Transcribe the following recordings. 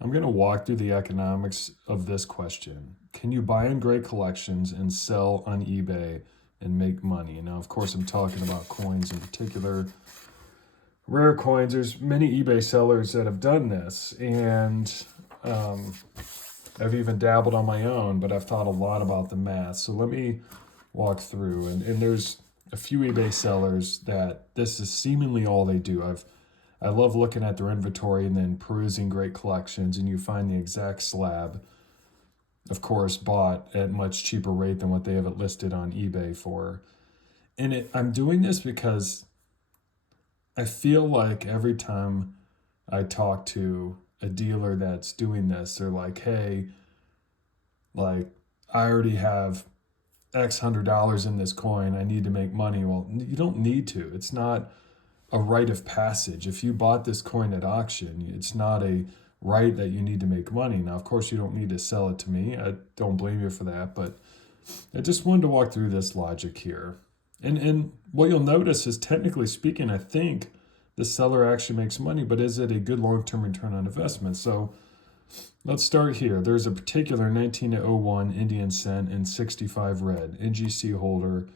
I'm going to walk through the economics of this question. Can you buy in great collections and sell on eBay and make money? Now, of course, I'm talking about coins in particular, rare coins. There's many eBay sellers that have done this, and um, I've even dabbled on my own, but I've thought a lot about the math. So let me walk through. And there's a few eBay sellers that this is seemingly all they do. I love looking at their inventory and then perusing great collections, and you find the exact slab, of course, bought at much cheaper rate than what they have it listed on eBay for. I'm doing this because I feel like every time I talk to a dealer that's doing this, they're like, hey, like, I already have X $100 in this coin. I need to make money. Well, you don't need to. It's not a rite of passage. If you bought this coin at auction, it's not a right that you need to make money. Now, of course, you don't need to sell it to me. I don't blame you for that, but I just wanted to walk through this logic here. And what you'll notice is, technically speaking, I think the seller actually makes money, but is it a good long-term return on investment? So let's start here. There's a particular 1901 Indian cent in 65 red NGC holder.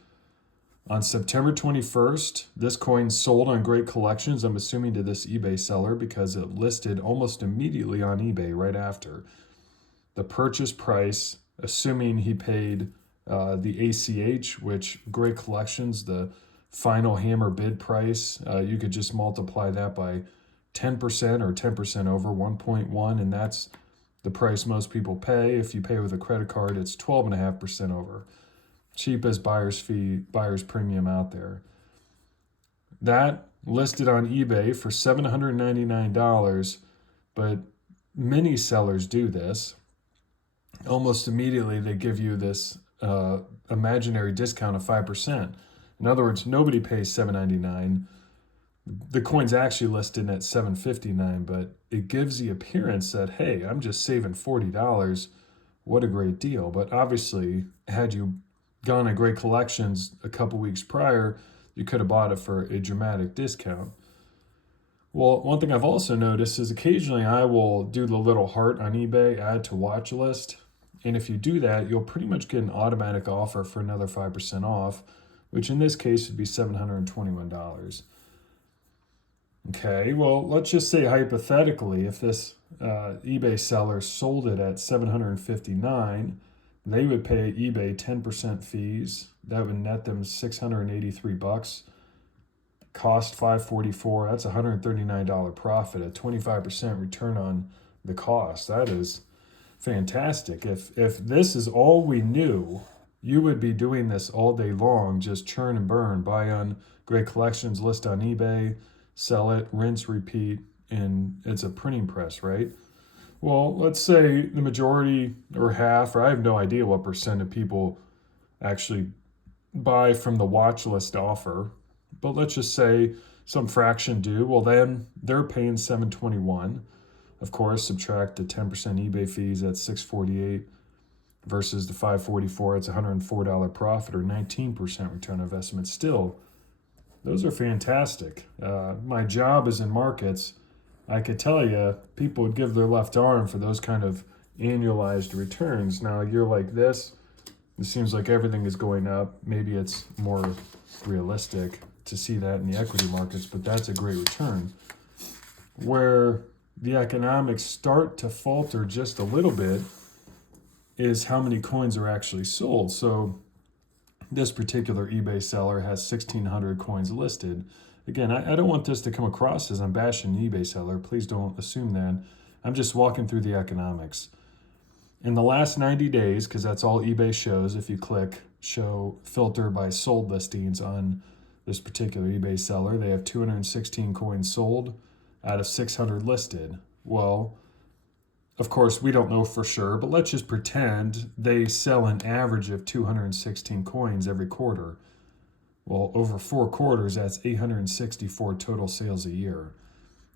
On September 21st, this coin sold on Great Collections, I'm assuming to this eBay seller because it listed almost immediately on eBay right after. The purchase price, assuming he paid the ACH, which Great Collections, the final hammer bid price, you could just multiply that by 10% or 10% over 1.1, and that's the price most people pay. If you pay with a credit card, it's 12.5% over. Cheapest buyer's fee, buyer's premium out there. That listed on eBay for $799, but many sellers do this. Almost immediately, they give you this imaginary discount of 5%. In other words, nobody pays $799. The coin's actually listed at $759, but it gives the appearance that, hey, I'm just saving $40. What a great deal. But obviously, had you gone to Great Collections a couple weeks prior, you could have bought it for a dramatic discount. Well, one thing I've also noticed is occasionally I will do the little heart on eBay, add to watch list. And if you do that, you'll pretty much get an automatic offer for another 5% off, which in this case would be $721. Okay, well, let's just say hypothetically, if this eBay seller sold it at $759, they would pay eBay 10% fees. That would net them $683. Cost $544. That's $139 profit, a 25% return on the cost. That is fantastic. If this is all we knew, you would be doing this all day long, just churn and burn, buy on Great Collections, list on eBay, sell it, rinse, repeat, and it's a printing press, right? Well, let's say the majority or half, or I have no idea what percent of people actually buy from the watch list offer, but let's just say some fraction do. Well, then they're paying $721. Of course, subtract the 10% eBay fees, that's $648 versus the $544, it's $104 profit or 19% return on investment. Still, those are fantastic. My job is in markets. I could tell you, people would give their left arm for those kind of annualized returns. Now, a year like this, it seems like everything is going up. Maybe it's more realistic to see that in the equity markets, but that's a great return. Where the economics start to falter just a little bit is how many coins are actually sold. So this particular eBay seller has 1,600 coins listed. Again, I don't want this to come across as I'm bashing the eBay seller. Please don't assume that. I'm just walking through the economics. In the last 90 days, because that's all eBay shows, if you click show filter by sold listings on this particular eBay seller, they have 216 coins sold out of 600 listed. Well, of course, we don't know for sure, but let's just pretend they sell an average of 216 coins every quarter. Well, over 4 quarters, that's 864 total sales a year.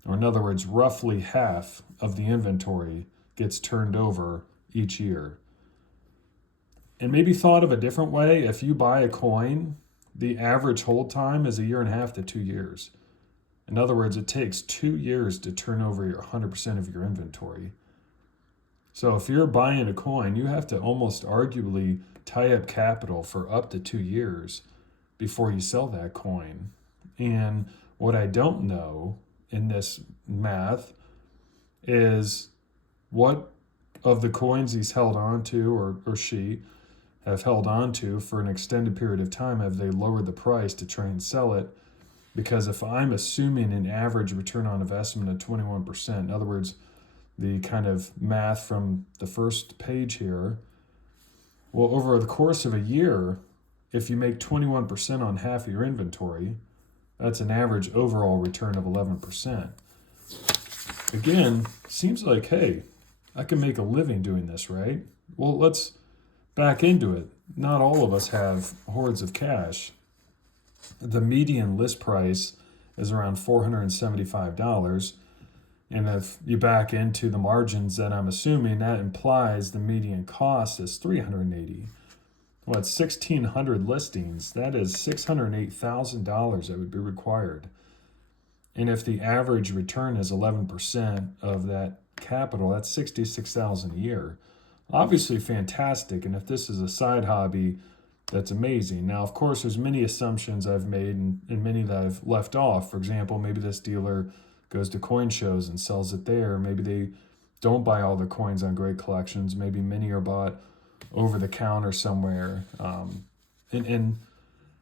Or in other words, roughly half of the inventory gets turned over each year. And maybe thought of a different way, if you buy a coin, the average hold time is 1.5 to 2 years. In other words, it takes 2 years to turn over your 100% of your inventory. So if you're buying a coin, you have to almost arguably tie up capital for up to 2 years before you sell that coin. And what I don't know in this math is what of the coins he's held on to, or she have held on to for an extended period of time, have they lowered the price to try and sell it? Because if I'm assuming an average return on investment of 21%, in other words, the kind of math from the first page here, well, over the course of a year, if you make 21% on half of your inventory, that's an average overall return of 11%. Again, seems like, hey, I can make a living doing this, right? Well, let's back into it. Not all of us have hordes of cash. The median list price is around $475. And if you back into the margins that I'm assuming, that implies the median cost is $380. Well, it's 1,600 listings. That is $608,000 that would be required. And if the average return is 11% of that capital, that's $66,000 a year. Obviously fantastic. And if this is a side hobby, that's amazing. Now, of course, there's many assumptions I've made and many that I've left off. For example, maybe this dealer goes to coin shows and sells it there. Maybe they don't buy all the coins on Great Collections. Maybe many are bought over the counter somewhere. And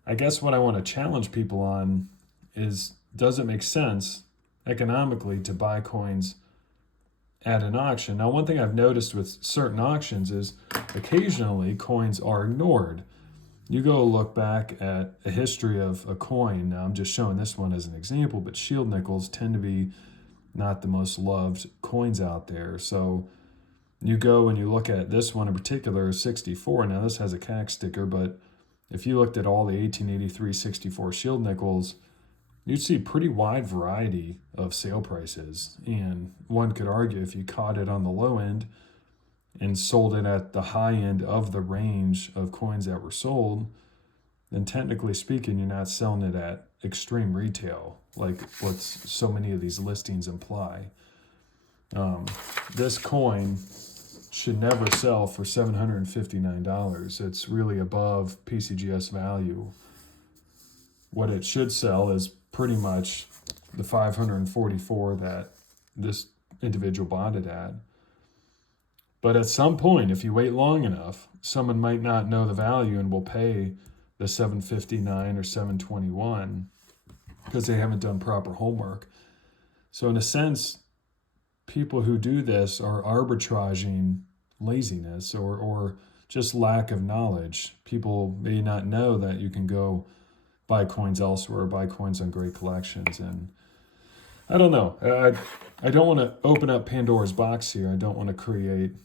I guess what I want to challenge people on is, does it make sense economically to buy coins at an auction? Now, one thing I've noticed with certain auctions is occasionally coins are ignored. You go look back at a history of a coin. Now, I'm just showing this one as an example, but shield nickels tend to be not the most loved coins out there. So you go and you look at this one in particular, 64. Now, this has a CAC sticker, but if you looked at all the 1883 64 shield nickels, you'd see pretty wide variety of sale prices. And one could argue if you caught it on the low end and sold it at the high end of the range of coins that were sold, then technically speaking, you're not selling it at extreme retail, like what so many of these listings imply. This coin should never sell for $759. It's really above PCGS value. What it should sell is pretty much the 544 that this individual bought it at. But at some point, if you wait long enough, someone might not know the value and will pay the $759 or $721 because they haven't done proper homework. So in a sense, people who do this are arbitraging laziness or just lack of knowledge. People may not know that you can go buy coins elsewhere, buy coins on Great Collections. And I don't know. I don't want to open up Pandora's box here. I don't want to create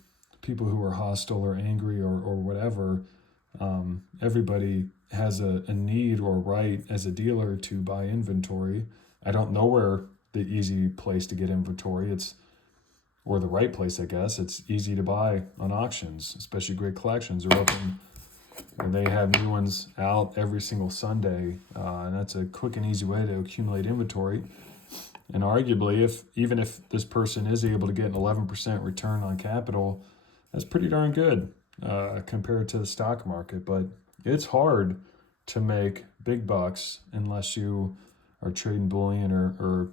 people who are hostile or angry or whatever. Everybody has a need or right as a dealer to buy inventory. I don't know where the easy place to get inventory. Or the right place, I guess. It's easy to buy on auctions, especially Great Collections are open. They have new ones out every single Sunday, and that's a quick and easy way to accumulate inventory. And arguably, even if this person is able to get an 11% return on capital, that's pretty darn good compared to the stock market. But it's hard to make big bucks unless you are trading bullion or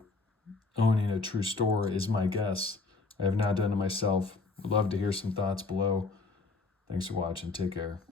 owning a true store, is my guess. I have not done it myself. Would love to hear some thoughts below. Thanks for watching. Take care.